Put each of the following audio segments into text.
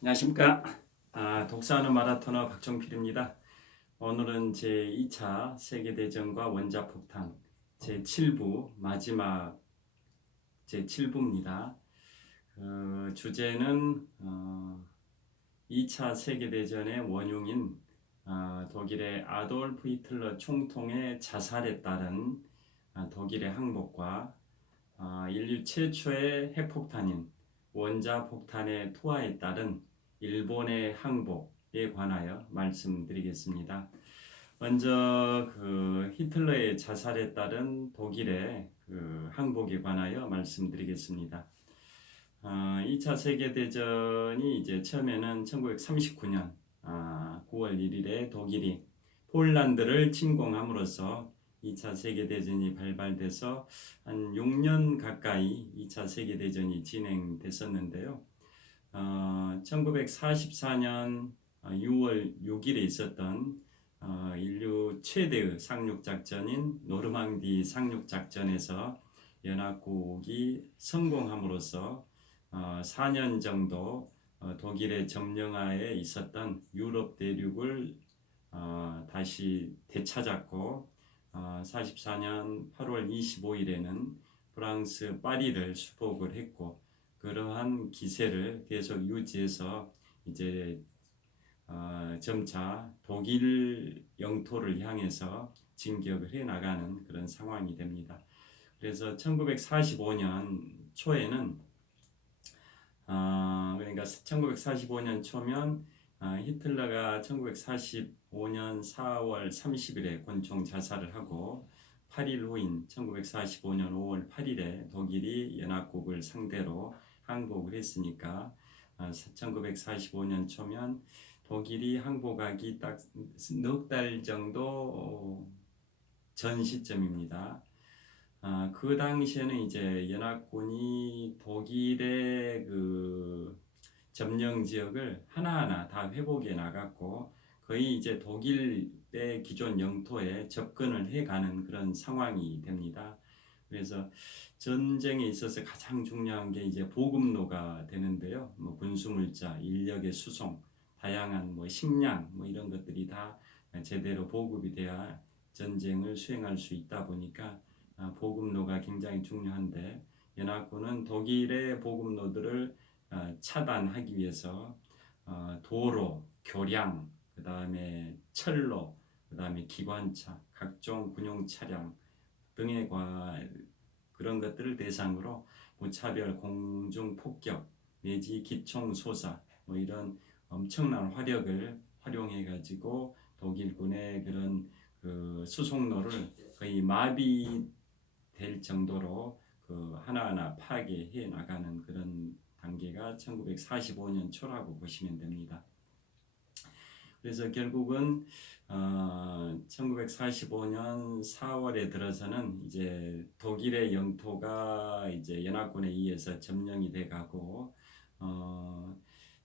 안녕하십니까. 독서하는 마라토너 박정필입니다. 오늘은 제2차 세계대전과 원자폭탄 제7부 마지막 제7부입니다. 주제는 2차 세계대전의 원흉인 독일의 아돌프 히틀러 총통의 자살에 따른 독일의 항복과 인류 최초의 핵폭탄인 원자폭탄의 투하에 따른 일본의 항복에 관하여 말씀드리겠습니다. 먼저 히틀러의 자살에 따른 독일의 항복에 관하여 말씀드리겠습니다. 2차 세계대전이 이제 처음에는 1939년 9월 1일에 독일이 폴란드를 침공함으로써 2차 세계대전이 발발돼서 한 6년 가까이 2차 세계대전이 진행됐었는데요. 1944년 6월 6일에 있었던 인류 최대의 상륙작전인 노르망디 상륙작전에서 연합국이 성공함으로써 4년 정도 독일의 점령하에 있었던 유럽 대륙을 다시 되찾았고 44년 8월 25일에는 프랑스 파리를 수복을 했고 그러한 기세를 계속 유지해서 이제 점차 독일 영토를 향해서 진격을 해 나가는 그런 상황이 됩니다. 그래서 1945년 초에는 그러니까 1945년 초면 히틀러가 1945년 4월 30일에 권총 자살을 하고 8일 후인 1945년 5월 8일에 독일이 연합국을 상대로 항복을 했으니까 1945년 초면 독일이 항복하기 딱 넉 달 정도 전 시점입니다. 그 당시에는 이제 연합군이 독일의 점령 지역을 하나하나 다 회복해 나갔고 거의 이제 독일의 기존 영토에 접근을 해가는 그런 상황이 됩니다. 그래서 전쟁에 있어서 가장 중요한 게 이제 보급로가 되는데요. 뭐 군수물자, 인력의 수송, 다양한 식량 이런 것들이 다 제대로 보급이 돼야 전쟁을 수행할 수 있다 보니까 보급로가 굉장히 중요한데 연합군은 독일의 보급로들을 차단하기 위해서 도로, 교량, 그 다음에 철로, 그 다음에 기관차, 각종 군용 차량 등의 그런 것들을 대상으로 무차별 공중 폭격 내지 기총 소사 이런 엄청난 화력을 활용해 가지고 독일군의 그런 수송로를 거의 마비될 정도로 하나하나 파괴해 나가는 그런 단계가 1945년 초라고 보시면 됩니다. 그래서 결국은 1945년 4월에 들어서는 이제 독일의 영토가 이제 연합군에 의해서 점령이 돼 가고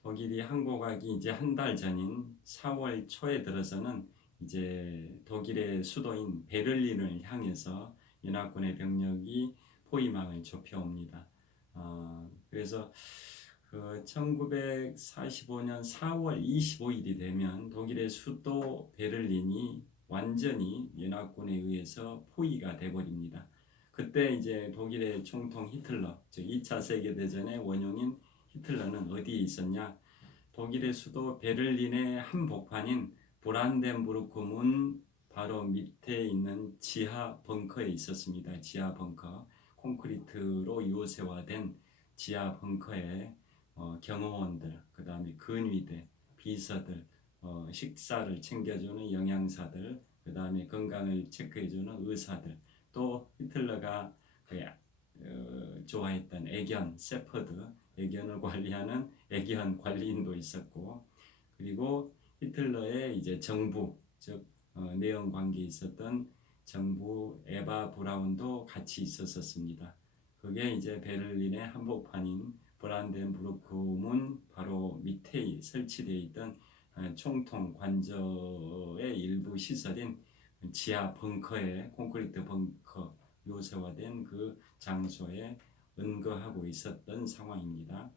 독일이 항복하기 이제 한 달 전인 4월 초에 들어서는 이제 독일의 수도인 베를린을 향해서 연합군의 병력이 포위망을 좁혀옵니다. 그래서 1945년 4월 25일이 되면 독일의 수도 베를린이 완전히 연합군에 의해서 포위가 돼버립니다. 그때 이제 독일의 총통 히틀러, 즉 2차 세계대전의 원흉인 히틀러는 어디에 있었냐? 독일의 수도 베를린의 한복판인 브란덴부르크 문 바로 밑에 있는 지하 벙커에 있었습니다. 지하 벙커, 콘크리트로 요새화된 지하 벙커에 경호원들, 그 다음에 근위대, 비서들, 식사를 챙겨주는 영양사들, 그 다음에 건강을 체크해주는 의사들, 또 히틀러가 좋아했던 애견, 세퍼드, 애견을 관리하는 애견 관리인도 있었고, 그리고 히틀러의 이제 정부, 즉 내연 관계에 있었던 정부 에바 브라운도 같이 있었습니다. 그게 이제 베를린의 한복판인 브란덴부르크 문 바로 밑에 설치되어 있던 총통 관저의 일부 시설인 지하 벙커에 콘크리트 벙커 요새화된 그 장소에 은거하고 있었던 상황입니다.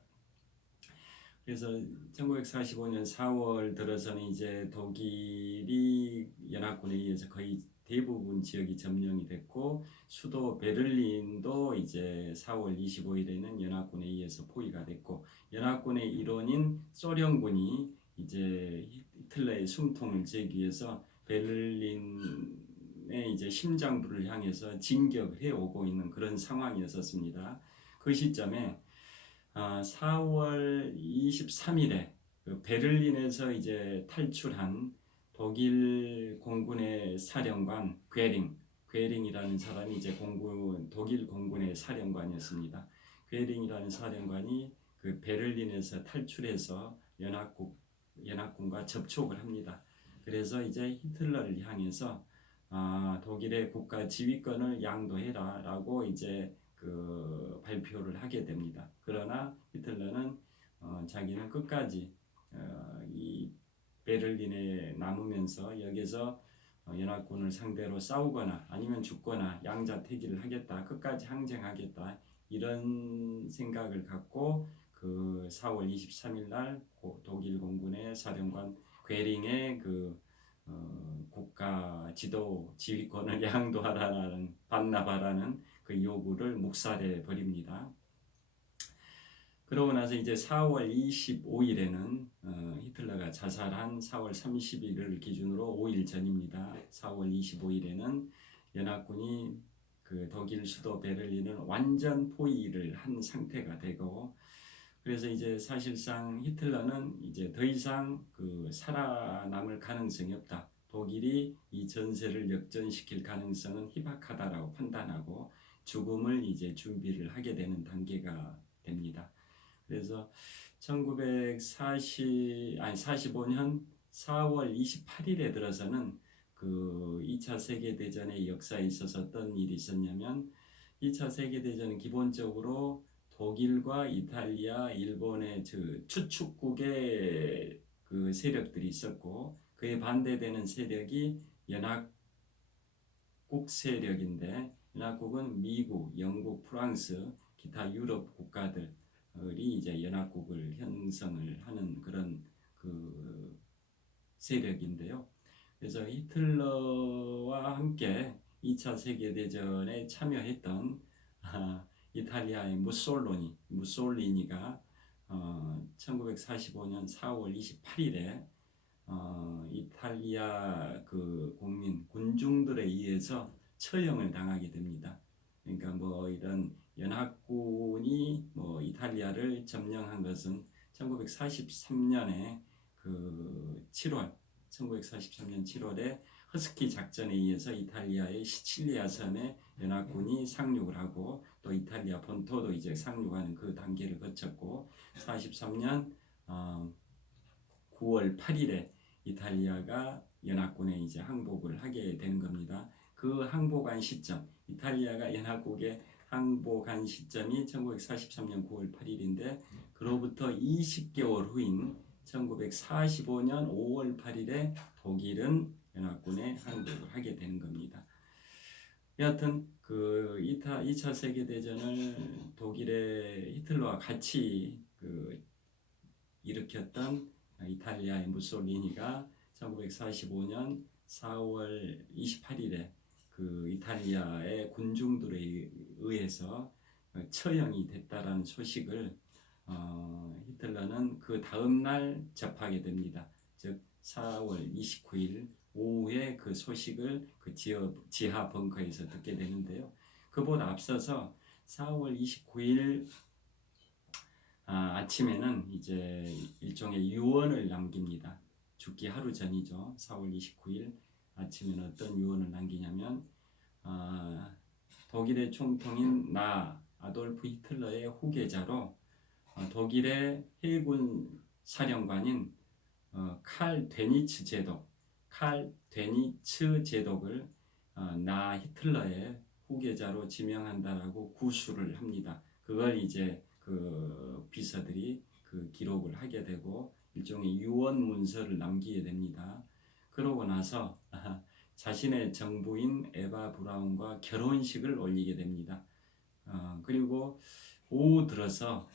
그래서 1945년 4월 들어서는 이제 독일이 연합군에 의해서 거의 대부분 지역이 점령이 됐고 수도 베를린도 이제 4월 25일에는 연합군에 의해서 포위가 됐고 연합군의 일원인 소련군이 이제 히틀러의 숨통을 재기 위해서 베를린의 이제 심장부를 향해서 진격해 오고 있는 그런 상황이었습니다. 그 시점에 4월 23일에 그 베를린에서 이제 탈출한 독일 공군의 사령관 괴링이라는 사람이 이제 독일 공군의 사령관이었습니다. 괴링이라는 사령관이 그 베를린에서 탈출해서 연합군과 접촉을 합니다. 그래서 이제 히틀러를 향해서 독일의 국가 지휘권을 양도해라라고 이제 그 발표를 하게 됩니다. 그러나 히틀러는 자기는 끝까지 이 베를린에 남으면서 여기서 연합군을 상대로 싸우거나 아니면 죽거나 양자택일을 하겠다, 끝까지 항쟁하겠다 이런 생각을 갖고 그 4월 23일 날 독일 공군의 사령관 괴링의 그 국가 지도 지휘권을 양도하라는 반납하라는 그 요구를 묵살해 버립니다. 그러고 나서 이제 4월 25일에는 히틀러가 자살한 4월 30일을 기준으로 5일 전입니다. 4월 25일에는 연합군이 그 독일 수도 베를린을 완전 포위를 한 상태가 되고 그래서 이제 사실상 히틀러는 이제 더 이상 그 살아남을 가능성이 없다. 독일이 이 전세를 역전시킬 가능성은 희박하다라고 판단하고 죽음을 이제 준비를 하게 되는 단계가 됩니다. 그래서 45년 4월 28일에 들어서는 그 2차 세계대전의 역사에 있어서 어떤 일이 있었냐면 2차 세계대전은 기본적으로 독일과 이탈리아, 일본의 추축국의 그 세력들이 있었고 그에 반대되는 세력이 연합국 세력인데 연합국은 미국, 영국, 프랑스, 기타 유럽 국가들이 이제 연합국을 형성을 하는 그런 그 세력인데요. 그래서 히틀러와 함께 2차 세계대전에 참여했던 이탈리아의 무솔리니가 1945년 4월 28일에 이탈리아 그 군중들에 의해서 처형을 당하게 됩니다. 그러니까 뭐 이런 연합군이 뭐 이탈리아를 점령한 것은 1943년에 그 1943년 7월에 허스키 작전에 의해서 이탈리아의 시칠리아 섬에 연합군이 상륙을 하고 또 이탈리아 본토도 이제 상륙하는 그 단계를 거쳤고 43년 9월 8일에 이탈리아가 연합군에 이제 항복을 하게 되는 겁니다. 그 항복한 시점, 이탈리아가 연합국에 항복한 시점이 1943년 9월 8일인데 그로부터 20개월 후인 1945년 5월 8일에 독일은 연합군에 항복을 하게 되는 겁니다. 여하튼 그 2차 세계대전을 독일의 히틀러와 같이 그 일으켰던 이탈리아의 무솔리니가 1945년 4월 28일에 그 이탈리아의 군중들에 의해서 처형이 됐다라는 소식을 히틀러는 그 다음 날 접하게 됩니다. 즉 4월 29일 오후에 그 소식을 그 지하 벙커에서 듣게 되는데요. 그보다 앞서서 4월 29일 아침에는 이제 일종의 유언을 남깁니다. 죽기 하루 전이죠. 4월 29일 아침에는 어떤 유언을 남기냐면 독일의 총통인 아돌프 히틀러의 후계자로 독일의 해군 사령관인 칼 데니츠 제독을 히틀러의 후계자로 지명한다라고 구술을 합니다. 그걸 이제 그 비서들이 그 기록을 하게 되고 일종의 유언 문서를 남기게 됩니다. 그러고 나서 자신의 정부인 에바 브라운과 결혼식을 올리게 됩니다. 그리고 오후 들어서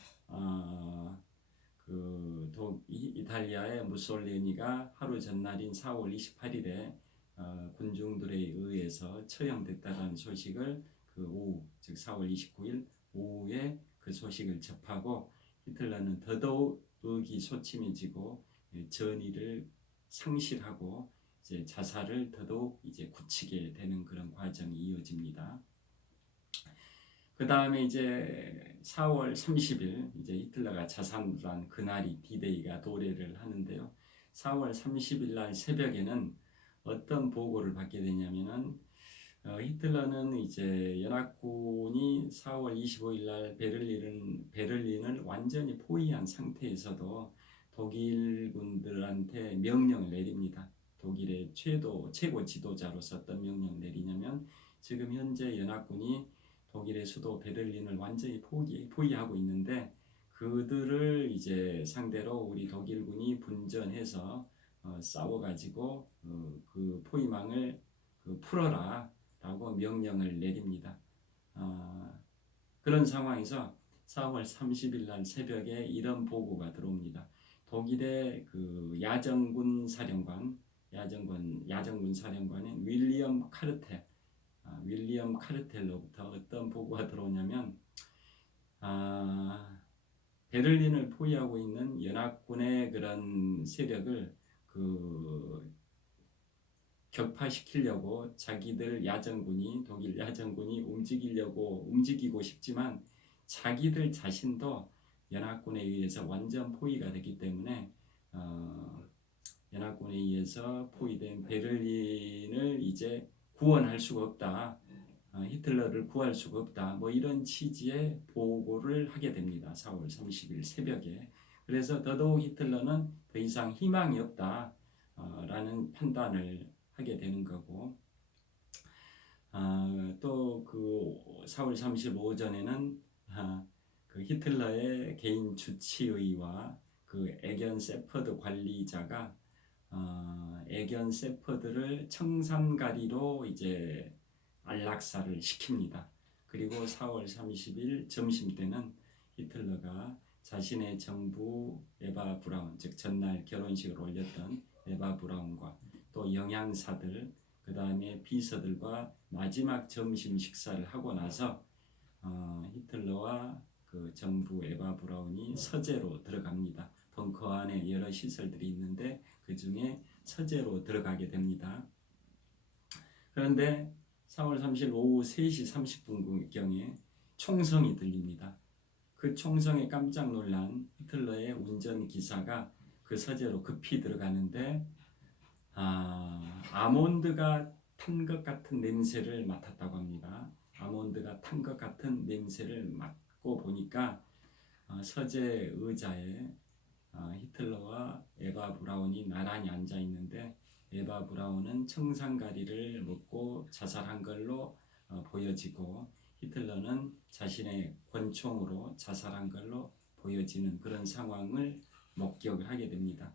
이탈리아의 무솔리니가 하루 전날인 4월 28일에 군중들에 의해서 처형됐다는 소식을 그 오후, 즉 4월 29일 오후에 그 소식을 접하고 히틀러는 더더욱 의기소침해지고 전의를 상실하고 이제 자살을 더더욱 이제 굳히게 되는 그런 과정이 이어집니다. 그 다음에 이제 4월 30일 이제 히틀러가 자살한 그날이 D-Day가 도래를 하는데요. 4월 30일 날 새벽에는 어떤 보고를 받게 되냐면은 히틀러는 이제 연합군이 4월 25일 날 베를린을 완전히 포위한 상태에서도 독일군들한테 명령을 내립니다. 독일의 최고 지도자로서 어떤 명령을 내리냐면 지금 현재 연합군이 독일의 수도 베를린을 완전히 포위하고 있는데 그들을 이제 상대로 우리 독일군이 분전해서 싸워가지고 그 포위망을 풀어라 라고 명령을 내립니다. 그런 상황에서 4월 30일 날 새벽에 이런 보고가 들어옵니다. 독일의 그 야전군 사령관인 윌리엄 카르텔로부터 어떤 보고가 들어오냐면 베를린을 포위하고 있는 연합군의 그런 세력을 격파시키려고 독일 야전군이 움직이고 싶지만 자기들 자신도 연합군에 의해서 완전 포위가 됐기 때문에 연합군에 의해서 포위된 베를린을 이제 구원할 수가 없다. 히틀러를 구할 수가 없다. 뭐 이런 취지의 보고를 하게 됩니다. 4월 30일 새벽에. 그래서 더더욱 히틀러는 더 이상 희망이 없다. 라는 판단을 하게 되는 거고 또 그 4월 30일 오전에는 그 히틀러의 개인 주치의와 그 에견 세퍼드 관리자가 에견 세퍼드를 청산가리로 이제 안락사를 시킵니다. 그리고 4월 30일 점심 때는 히틀러가 자신의 정부 에바 브라운, 즉 전날 결혼식을 올렸던 에바 브라운과 또 영양사들, 그 다음에 비서들과 마지막 점심 식사를 하고 나서 히틀러와 그 정부 에바 브라운이 서재로 들어갑니다. 벙커 안에 여러 시설들이 있는데 그 중에 서재로 들어가게 됩니다. 그런데 4월 30일 오후 3시 30분경에 총성이 들립니다. 그 총성에 깜짝 놀란 히틀러의 운전기사가 그 서재로 급히 들어가는데 아몬드가 탄 것 같은 냄새를 맡았다고 합니다. 아몬드가 탄 것 같은 냄새를 맡고 보니까 서재 의자에 히틀러와 에바 브라운이 나란히 앉아 있는데 에바 브라운은 청산가리를 먹고 자살한 걸로 보여지고 히틀러는 자신의 권총으로 자살한 걸로 보여지는 그런 상황을 목격을 하게 됩니다.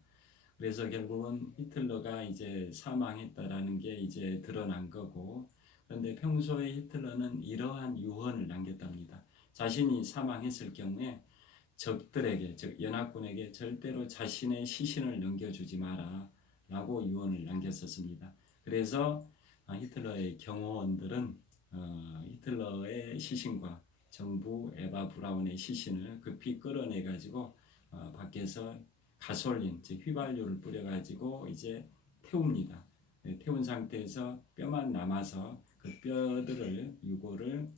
그래서 결국은 히틀러가 이제 사망했다라는 게 이제 드러난 거고, 그런데 평소에 히틀러는 이러한 유언을 남겼답니다. 자신이 사망했을 경우에 적들에게, 즉 연합군에게 절대로 자신의 시신을 넘겨주지 마라 라고 유언을 남겼었습니다. 그래서 히틀러의 경호원들은 히틀러의 시신과 정부 에바 브라운의 시신을 급히 끌어내 가지고 밖에서 가솔린, 즉 휘발유를 뿌려 가지고 이제 태웁니다. 태운 상태에서 뼈만 남아서 그 유골을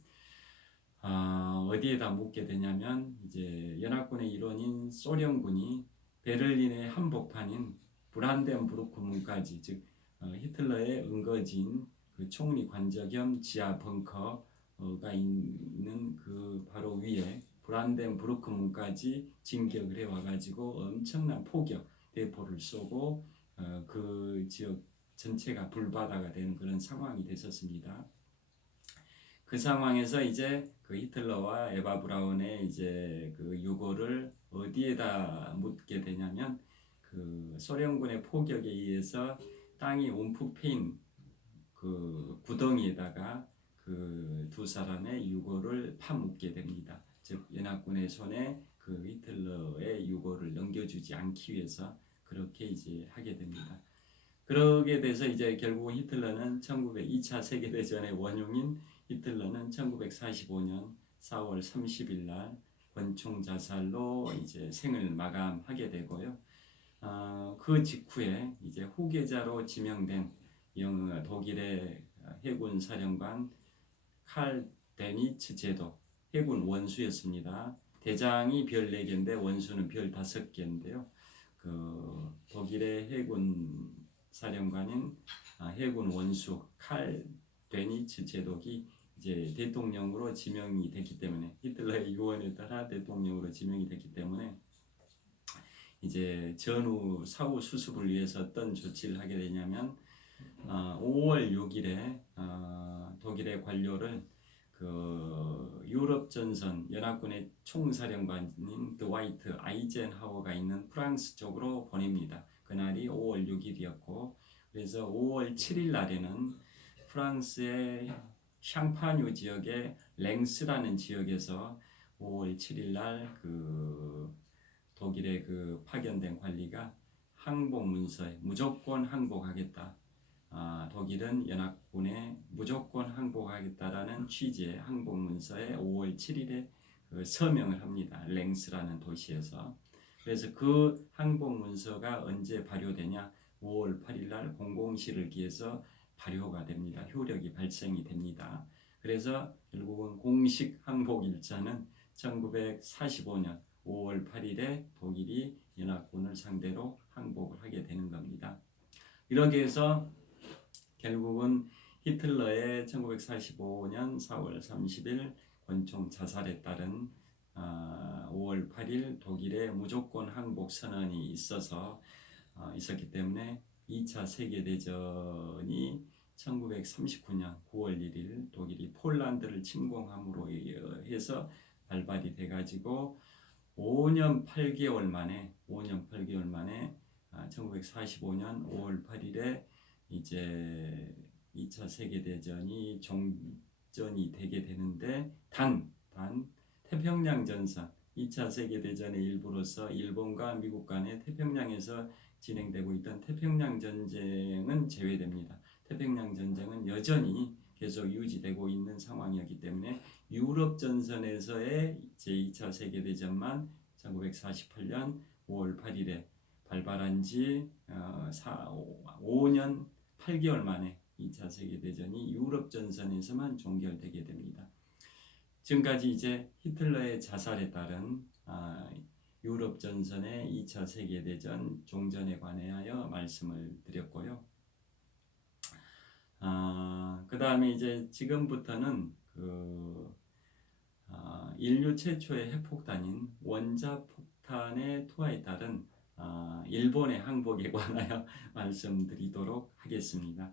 어디에다 묻게 되냐면 이제 연합군의 일원인 소련군이 베를린의 한복판인 브란덴부르크 문까지, 즉 히틀러의 은거지인 그 총리 관저 겸 지하 벙커가 있는 그 바로 위에 브란덴부르크 문까지 진격을 해와가지고 엄청난 포격 대포를 쏘고 그 지역 전체가 불바다가 되는 그런 상황이 됐었습니다. 그 상황에서 이제 그 히틀러와 에바 브라운의 이제 그 유골을 어디에다 묻게 되냐면 그 소련군의 포격에 의해서 땅이 움푹 패인 그 구덩이에다가 그 두 사람의 유골을 파묻게 됩니다. 즉 연합군의 손에 그 히틀러의 유고를 넘겨주지 않기 위해서 그렇게 이제 하게 됩니다. 그러게 돼서 이제 결국 히틀러는 2차 세계대전의 원흉인 히틀러는 1945년 4월 30일 날 권총 자살로 이제 생을 마감하게 되고요. 그 직후에 이제 후계자로 지명된 독일의 해군 사령관 칼 데니츠 제도 해군 원수였습니다. 대장이 별 4개인데 원수는 별 5개인데요. 그 독일의 해군 사령관인 해군 원수 칼 데니츠 제독이 이제 대통령으로 지명이 됐기 때문에 히틀러의 유언에 따라 대통령으로 지명이 됐기 때문에 이제 전후 사후 수습을 위해서 어떤 조치를 하게 되냐면 5월 6일에 독일의 관료를 그 유럽 전선 연합군의 총사령관인 드와이트 아이젠하워가 있는 프랑스 쪽으로 보냅니다. 그날이 5월 6일이었고 그래서 5월 7일 날에는 프랑스의 샹파뉴 지역의 랭스라는 지역에서 5월 7일 날 그 독일의 그 파견된 관리가 항복 문서에 무조건 항복하겠다. 독일은 연합군에 무조건 항복하겠다라는 취지의 항복 문서에 5월 7일에 그 서명을 합니다. 랭스라는 도시에서. 그래서 그 항복 문서가 언제 발효되냐? 5월 8일 날 공공시를 기해서 발효가 됩니다. 효력이 발생이 됩니다. 그래서 결국은 공식 항복 일자는 1945년 5월 8일에 독일이 연합군을 상대로 항복을 하게 되는 겁니다. 이렇게 해서 결국은 히틀러의 1945년 4월 30일 권총 자살에 따른 5월 8일 독일의 무조건 항복 선언이 있었기 때문에 2차 세계대전이 1939년 9월 1일 독일이 폴란드를 침공함으로 해서 발발이 돼가지고 5년 8개월 만에 1945년 5월 8일에 이제 2차 세계대전이 종전이 되게 되는데 단 태평양 전선 2차 세계대전의 일부로서 일본과 미국 간의 태평양에서 진행되고 있던 태평양 전쟁은 제외됩니다. 태평양 전쟁은 여전히 계속 유지되고 있는 상황이었기 때문에 유럽 전선에서의 제2차 세계대전만 1948년 5월 8일에 발발한 지 5년 8개월 만에 2차 세계대전이 유럽 전선에서만 종결되게 됩니다. 지금까지 이제 히틀러의 자살에 따른 유럽 전선의 2차 세계대전 종전에 관하여 말씀을 드렸고요. 그 다음에 이제 지금부터는 인류 최초의 핵폭탄인 원자폭탄의 투하에 따른 일본의 항복에 관하여 말씀드리도록 하겠습니다.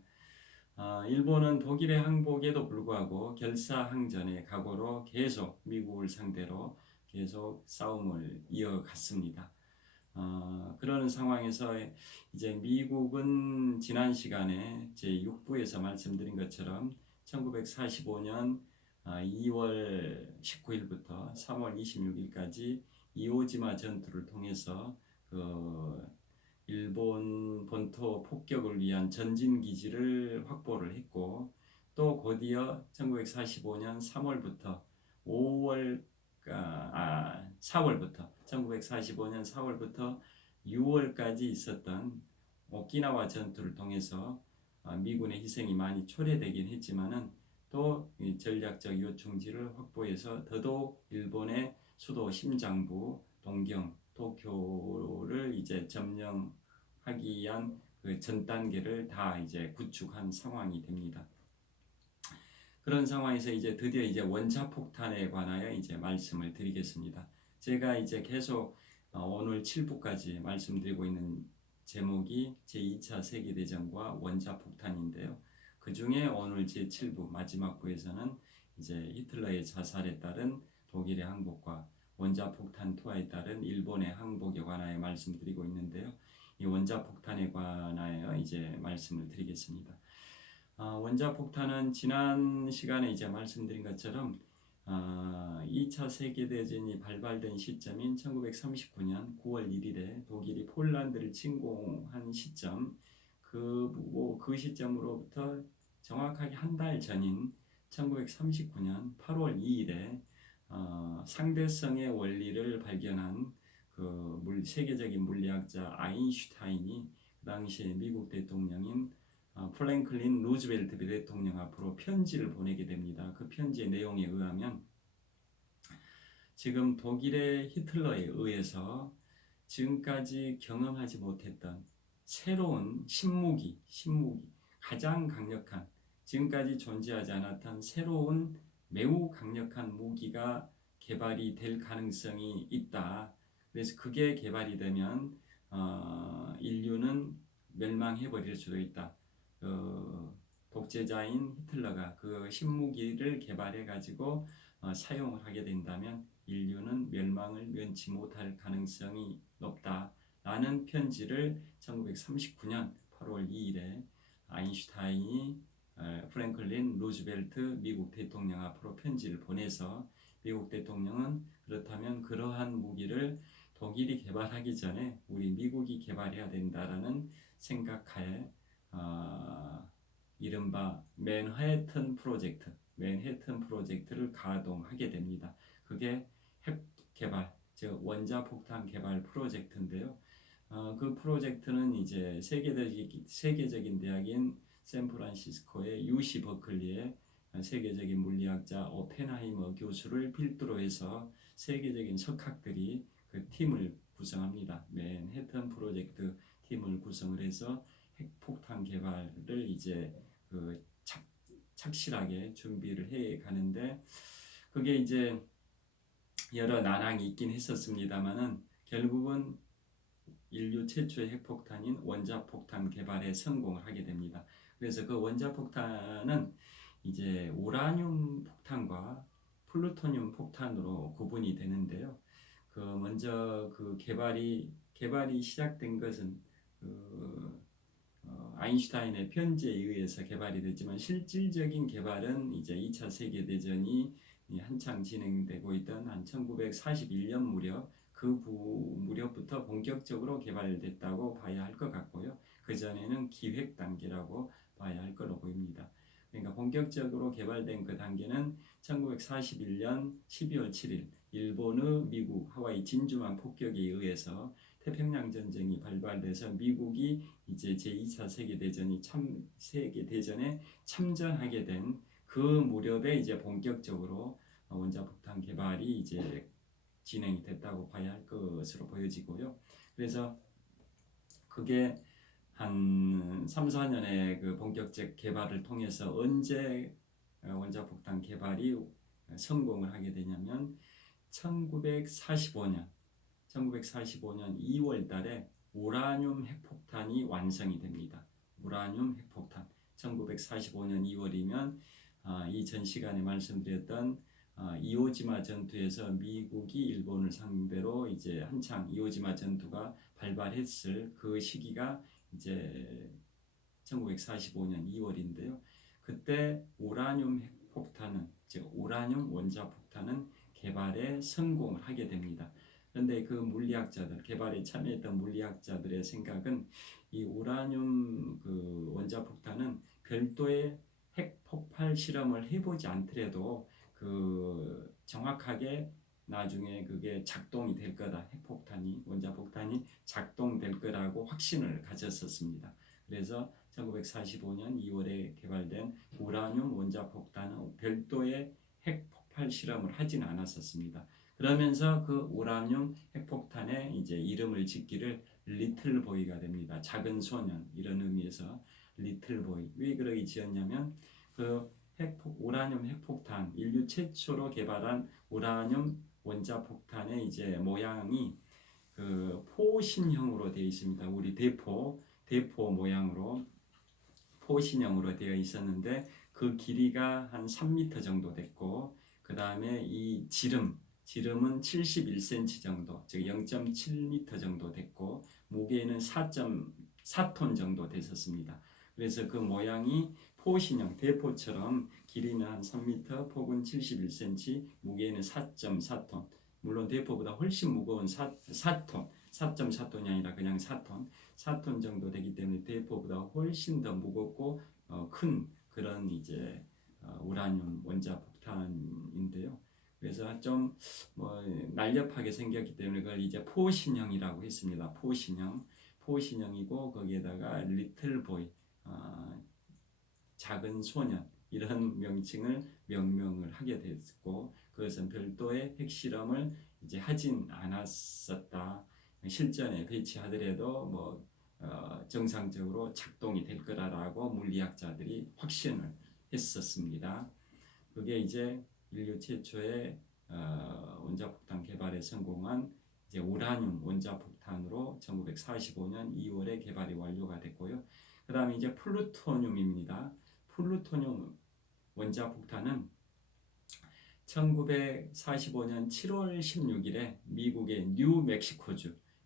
일본은 독일의 항복에도 불구하고 결사항전의 각오로 계속 미국을 상대로 계속 싸움을 이어갔습니다. 그런 상황에서 이제 미국은 지난 시간에 제6부에서 말씀드린 것처럼 1945년 2월 19일부터 3월 26일까지 이오지마 전투를 통해서 일본 본토 폭격을 위한 전진 기지를 확보를 했고 또 곧이어 1945년 3월부터 1945년 4월부터 6월까지 있었던 오키나와 전투를 통해서 미군의 희생이 많이 초래되긴 했지만은 또 전략적 요충지를 확보해서 더더욱 일본의 수도 심장부 동경 도쿄를 이제 점령하기 위한 그 전 단계를 다 이제 구축한 상황이 됩니다. 그런 상황에서 이제 드디어 이제 원자폭탄에 관하여 이제 말씀을 드리겠습니다. 제가 이제 계속 오늘 7부까지 말씀드리고 있는 제목이 제2차 세계대전과 원자폭탄인데요. 그 중에 오늘 제7부 마지막 부에서는 이제 히틀러의 자살에 따른 독일의 항복과 원자폭탄 투하에 따른 일본의 항복에 관하여 말씀드리고 있는데요. 이 원자폭탄에 관하여 이제 말씀을 드리겠습니다. 원자폭탄은 지난 시간에 이제 말씀드린 것처럼 2차 세계대전이 발발된 시점인 1939년 9월 1일에 독일이 폴란드를 침공한 시점, 그 시점으로부터 정확하게 한 달 전인 1939년 8월 2일에 상대성의 원리를 발견한 세계적인 물리학자 아인슈타인이 그 당시에 미국 대통령인 프랭클린 루즈벨트 대통령 앞으로 편지를 보내게 됩니다. 그 편지의 내용에 의하면 지금 독일의 히틀러에 의해서 지금까지 경험하지 못했던 새로운 신무기, 가장 강력한, 지금까지 존재하지 않았던 새로운 매우 강력한 무기가 개발이 될 가능성이 있다. 그래서 그게 개발이 되면 인류는 멸망해버릴 수도 있다. 독재자인 히틀러가 그 신무기를 개발해가지고 사용을 하게 된다면 인류는 멸망을 면치 못할 가능성이 높다라는 편지를 1939년 8월 2일에 아인슈타인이 프랭클린 루즈벨트 미국 대통령 앞으로 편지를 보내서 미국 대통령은 그렇다면 그러한 무기를 독일이 개발하기 전에 우리 미국이 개발해야 된다라는 생각하에 이른바 맨해튼 프로젝트를 가동하게 됩니다. 그게 핵 개발, 즉 원자폭탄 개발 프로젝트인데요. 그 프로젝트는 이제 세계적인 대학인 샌프란시스코의 UC 버클리의 세계적인 물리학자 오펜하이머 교수를 필두로 해서 세계적인 석학들이 그 팀을 구성합니다. 맨해튼 프로젝트 팀을 구성을 해서 핵폭탄 개발을 이제 착실하게 준비를 해 가는데, 그게 이제 여러 난항이 있긴 했었습니다만은 결국은 인류 최초의 핵폭탄인 원자폭탄 개발에 성공을 하게 됩니다. 그래서 그 원자폭탄은 이제 우라늄 폭탄과 플루토늄 폭탄으로 구분이 되는데요. 먼저 개발이 시작된 것은 아인슈타인의 편지에 의해서 개발이 됐지만 실질적인 개발은 이제 2차 세계대전이 한창 진행되고 있던 한 1941년 무렵부터 본격적으로 개발됐다고 봐야 할 것 같고요. 그 전에는 기획 단계라고 봐야 할 거로 보입니다. 그러니까 본격적으로 개발된 그 단계는 1941년 12월 7일 일본의 미국 하와이 진주만 폭격에 의해서 태평양 전쟁이 발발돼서 미국이 이제 제2차 세계대전에 참전하게 된 그 무렵에 이제 본격적으로 원자폭탄 개발이 이제 진행이 됐다고 봐야 할 것으로 보여지고요. 그래서 그게 한 3, 4년의 그 본격적 개발을 통해서 언제 원자폭탄 개발이 성공을 하게 되냐면 1945년 2월 달에 우라늄 핵폭탄이 완성이 됩니다. 우라늄 핵폭탄 1945년 2월이면 이전 시간에 말씀드렸던 이오지마 전투에서 미국이 일본을 상대로 이제 한창 이오지마 전투가 발발했을 그 시기가 이제 1945년 2월인데요. 그때 우라늄 핵폭탄은, 즉 우라늄 원자폭탄은 개발에 성공을 하게 됩니다. 그런데 그 개발에 참여했던 물리학자들의 생각은 이 우라늄 원자폭탄은 별도의 핵폭발 실험을 해보지 않더라도 정확하게 나중에 그게 작동이 될 거다. 원자폭탄이 작동될 거라고 확신을 가졌었습니다. 그래서 1945년 2월에 개발된 우라늄 원자폭탄은 별도의 핵폭발 실험을 하진 않았었습니다. 그러면서 그 우라늄 핵폭탄에 이제 이름을 짓기를 리틀 보이가 됩니다. 작은 소년, 이런 의미에서 리틀 보이. 왜 그러게 지었냐면 우라늄 핵폭탄, 인류 최초로 개발한 우라늄 원자폭탄의 이제 모양이 포신형으로 되어 있습니다. 우리 대포 모양으로 포신형으로 되어 있었는데 그 길이가 한 3m 정도 됐고, 그 다음에 이 지름은 71cm 정도, 즉 0.7m 정도 됐고, 무게는 4.4톤 정도 됐었습니다. 그래서 그 모양이 포신형, 대포처럼 길이는 한 3m, 폭은 71cm, 무게는 4.4톤. 물론 대포보다 훨씬 무거운 4톤, 4.4톤이 아니라 그냥 4톤 정도 되기 때문에 대포보다 훨씬 더 무겁고 큰 그런 이제 우라늄 원자 폭탄인데요. 그래서 좀 뭐 날렵하게 생겼기 때문에 그걸 이제 포신형이라고 했습니다. 포신형이고 거기에다가 리틀 보이, 작은 소년 이런 명명을 하게 됐고, 그것은 별도의 핵실험을 이제 하진 않았었다. 실전에 배치하더라도 뭐 정상적으로 작동이 될 거라고 물리학자들이 확신을 했었습니다. 그게 이제 인류 최초의 원자폭탄 개발에 성공한 이제 우라늄 원자폭탄으로 1945년 2월에 개발이 완료가 됐고요. 그 다음에 이제 플루토늄입니다. 플루토늄 원자폭탄은 1945년 7월 16일에 미국의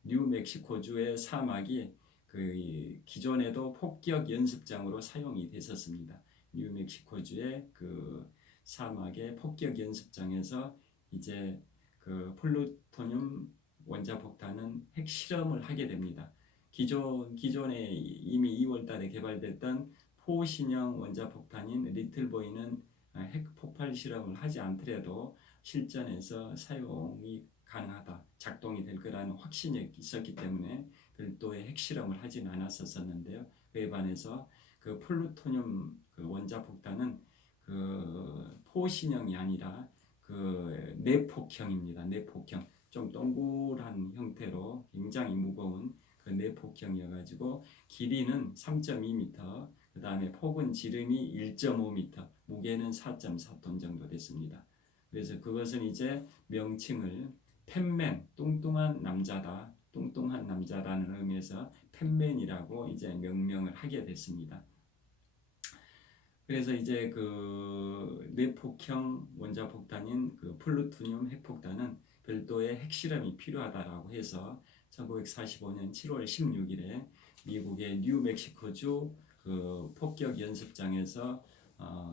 뉴멕시코주의 사막이 그 기존에도 폭격 연습장으로 사용이 됐었습니다. 뉴멕시코주의 그 사막의 폭격 연습장에서 이제 그 플루토늄 원자폭탄은 핵실험을 하게 됩니다. 기존에 이미 2월달에 개발됐던 포신형 원자폭탄인 리틀보이는 핵폭발 실험을 하지 않더라도 실전에서 사용이 가능하다, 작동이 될 거라는 확신이 있었기 때문에 별도의 핵실험을 하진 않았었는데요. 그에 반해서 그 플루토늄 그 원자폭탄은 그 포신형이 아니라 그 내폭형입니다. 내폭형, 좀 동그란 형태로 굉장히 무거운 그 내폭형이어가지고 길이는 3.2m, 그 다음에 폭은 지름이 1.5m, 무게는 4.4톤 정도 됐습니다. 그래서 그것은 이제 명칭을 펜맨, 뚱뚱한 남자라는 의미에서 펜맨이라고 이제 명명을 하게 됐습니다. 그래서 이제 그 내폭형 원자폭탄인 그 플루토늄 핵폭탄은 별도의 핵실험이 필요하다라고 해서 1945년 7월 16일에 미국의 뉴멕시코주 그 폭격 연습장에서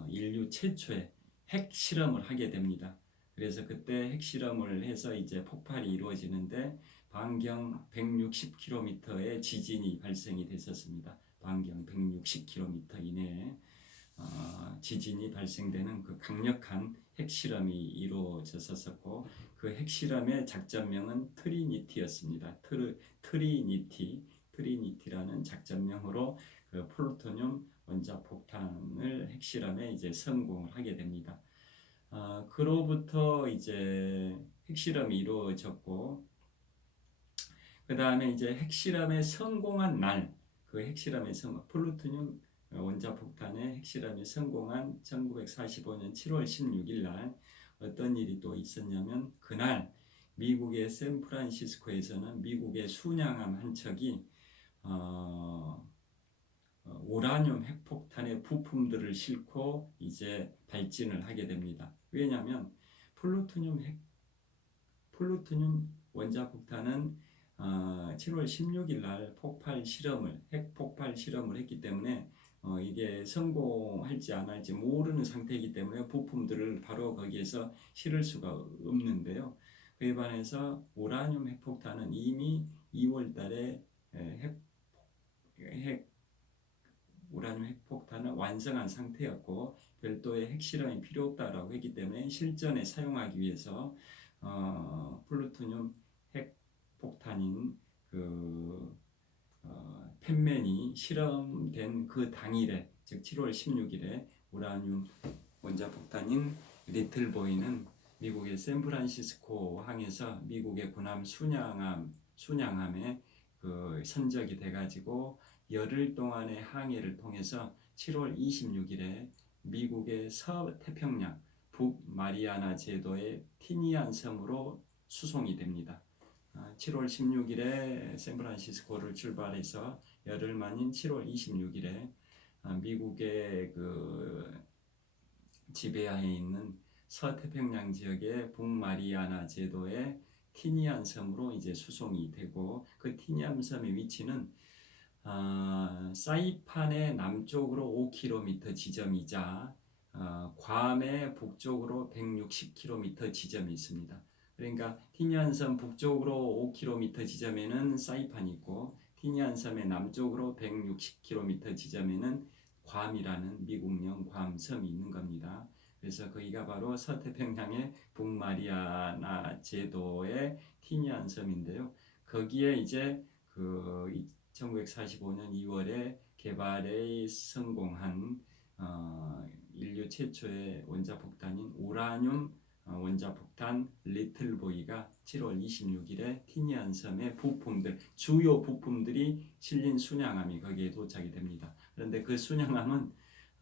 인류 최초의 핵실험을 하게 됩니다. 그래서 그때 핵실험을 해서 이제 폭발이 이루어지는데 반경 160km의 지진이 발생이 됐었습니다. 반경 160km 이내에 지진이 발생되는 그 강력한 핵실험이 이루어졌었고, 그 핵실험의 작전명은 트리니티였습니다. 트리니티라는 작전명으로 그 플루토늄 원자폭탄을 핵실험에 이제 성공을 하게 됩니다. 그로부터 이제 핵실험이 이루어졌고, 그 다음에 이제 핵실험에 성공한 날, 그 핵실험에 플루토늄 원자폭탄의 핵실험이 성공한 1945년 7월 16일 날 어떤 일이 또 있었냐면, 그날 미국의 샌프란시스코에서는 미국의 순양함 한 척이 우라늄 핵폭탄의 부품들을 싣고 이제 발진을 하게 됩니다. 왜냐하면 플루토늄 원자폭탄은 7월 16일 날 핵폭발 실험을 했기 때문에 이게 성공할지 안 할지 모르는 상태이기 때문에 부품들을 바로 거기에서 실을 수가 없는데요. 그에 반해서 우라늄 핵폭탄은 이미 2월 달에 우라늄 핵폭탄은 완성한 상태였고 별도의 핵실험이 필요 없다라고 했기 때문에 실전에 사용하기 위해서 플루토늄 핵폭탄인 그 펜맨이 실험된 그 당일에, 즉 7월 16일에 우라늄 원자폭탄인 리틀보이는 미국의 샌프란시스코 항에서 미국의 군함 순양함에 그 선적이 돼가지고 열흘 동안의 항해를 통해서 7월 26일에 미국의 서태평양 북마리아나 제도의 티니안 섬으로 수송이 됩니다. 7월 16일에 샌프란시스코를 출발해서 열흘 만인 7월 26일에 미국의 그 지배하에 있는 서태평양 지역의 북마리아나 제도의 티니안 섬으로 이제 수송이 되고, 그 티니안 섬의 위치는 사이판의 남쪽으로 5km 지점이자 괌의 북쪽으로 160km 지점이 있습니다. 그러니까 티니안섬 북쪽으로 5km 지점에는 사이판이 있고 티니안섬의 남쪽으로 160km 지점에는 괌이라는 미국령 괌섬이 있는 겁니다. 그래서 거기가 바로 서태평양의 북마리아나 제도의 티니안섬인데요. 거기에 이제 그 1945년 2월에 개발에 성공한 인류 최초의 원자폭탄인 우라늄 원자폭탄 리틀보이가 7월 26일에 티니안 섬의 부품들, 주요 부품들이 실린 순양함이 거기에 도착이 됩니다. 그런데 그 순양함은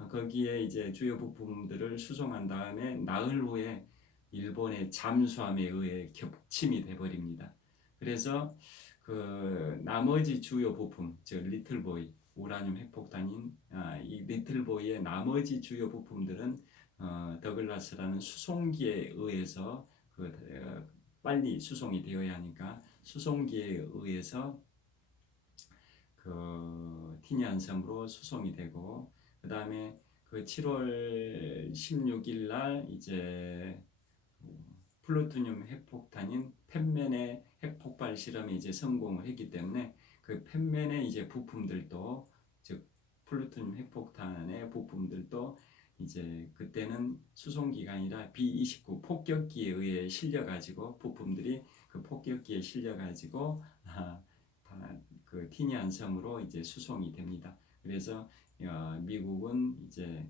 거기에 이제 주요 부품들을 수송한 다음에 나흘 후에 일본의 잠수함에 의해 격침이 돼버립니다. 그래서 그 나머지 주요 부품, 즉 리틀보이, 우라늄 핵폭탄인 이 리틀보이의 나머지 주요 부품들은 더글라스라는 수송기에 의해서 빨리 수송이 되어야 하니까 수송기에 의해서 그 티니안 섬으로 수송이 되고 그 다음에 그 7월 16일 날 이제 플루토늄 핵폭탄인 펜맨의 핵폭발 실험이 이제 성공을 했기 때문에 그 펜맨의 이제 부품들도 즉 플루토늄 핵폭탄의 부품들도 이제 그때는 수송기가 아니라 B-29 폭격기에 의해 실려가지고 부품들이 그 폭격기에 실려가지고 그 티니안 섬으로 이제 수송이 됩니다. 그래서 미국은 이제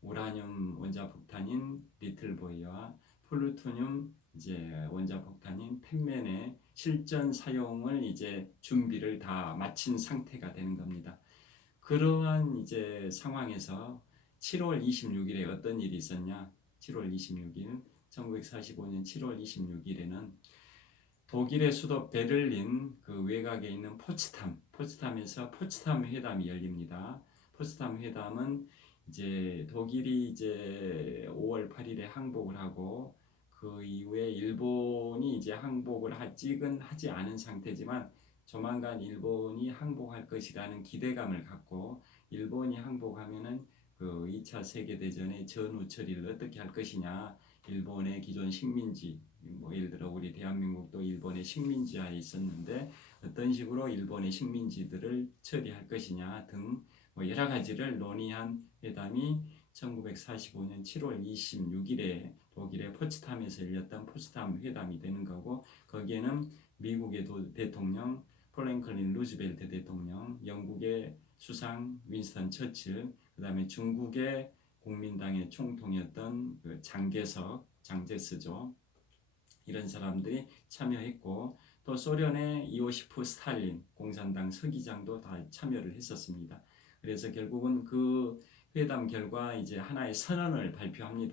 우라늄 원자폭탄인 리틀보이와 플루토늄 이제 원자폭탄인 펜맨의 실전 사용을 이제 준비를 다 마친 상태가 되는 겁니다. 그러한 이제 상황에서 7월 26일에 어떤 일이 있었냐? 7월 26일, 1945년 7월 26일에는 독일의 수도 베를린 그 외곽에 있는 포츠담에서 포츠담 회담이 열립니다. 포츠담 회담은 이제 독일이 이제 5월 8일에 항복을 하고 그 이후에 일본이 이제 항복을 하지 않은 상태지만 조만간 일본이 항복할 것이라는 기대감을 갖고 일본이 항복하면은 그 2차 세계대전의 전후 처리를 어떻게 할 것이냐, 일본의 기존 식민지, 뭐 예를 들어 우리 대한민국도 일본의 식민지하에 있었는데 어떤 식으로 일본의 식민지들을 처리할 것이냐 등 뭐 여러 가지를 논의한 회담이 1945년 7월 26일에 독일의 포츠담에서 열렸던 포츠담 회담이 되는 거고 거기에는 미국의 대통령 프랭클린 루즈벨트 대통령, 영국의 수상 윈스턴 처칠, 그 다음에 중국의 국민당의 총통이었던 그 장제스죠. 이런 사람들이 참여했고 또 소련의 이오시프 스탈린 공산당 서기장도 다 참여를 했었습니다. 그래서 결국은 그 회담 결과 이제 하나의 선언을 발표합니다.